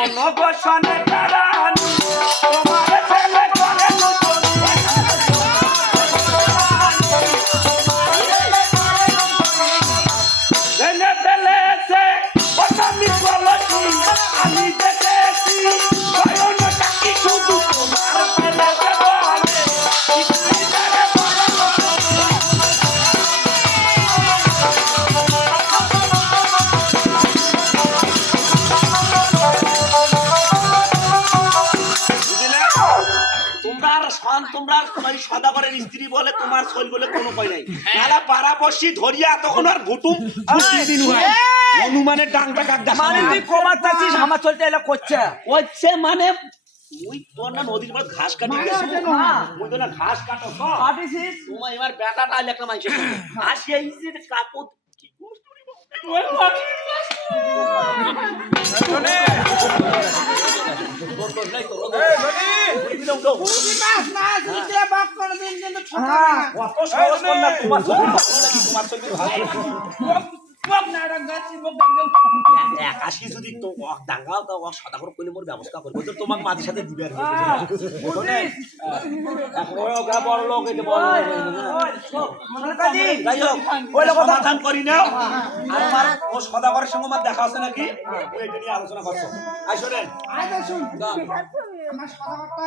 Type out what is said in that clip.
অনবসনে তারানি তোমার ছেলে করে ভেঙে ফেলেছে আমি বলছি আমি দেখেছি শয়নটা কি শুধু তোমার ফেলেছে বলে তোমরা সদাগরের স্ত্রী বলে তোমার শৈল বলে কোনো কই নাই নালা পাড়া বসি ধরিয়া তখন আর ঘুটুম দিন হয় অনুমানের ডাংটা কাকদা মানে তুই কমার চাচ্ছিস আমার চলতে এলা করছে মানে মুই তোর না নদীর পর ঘাস কাটি গেছো মুই তো না ঘাস কাটো সব কাটিছিস তোমার এবার বেটাটা আইলে একটা মানুষের আর সেই যে কাপড় কি কষ্টরি ওই শুনে তোর তো নাই তোর এই জনি তুই মাছ ইতরা বাক করে দিন কিন্তু ছোট না কত সহজ কর না তোমার ছবি ভালো কম না রাগাছি আকাশি যদি তো দাঙ্গাও তো সদাগর কইলে মোর ব্যবস্থা করব তো তোমাকে মাঝে সাথে দিবে আর শুনে ওই গা বড় লোক এই বড় ওই লোক সমাধান করি নাও আর আমার ও সদাগরের সঙ্গে আমার দেখা আছে নাকি ওই এটা নিয়ে আলোচনা করছো আই শুনেন আয় শুন আমার সদাগরটা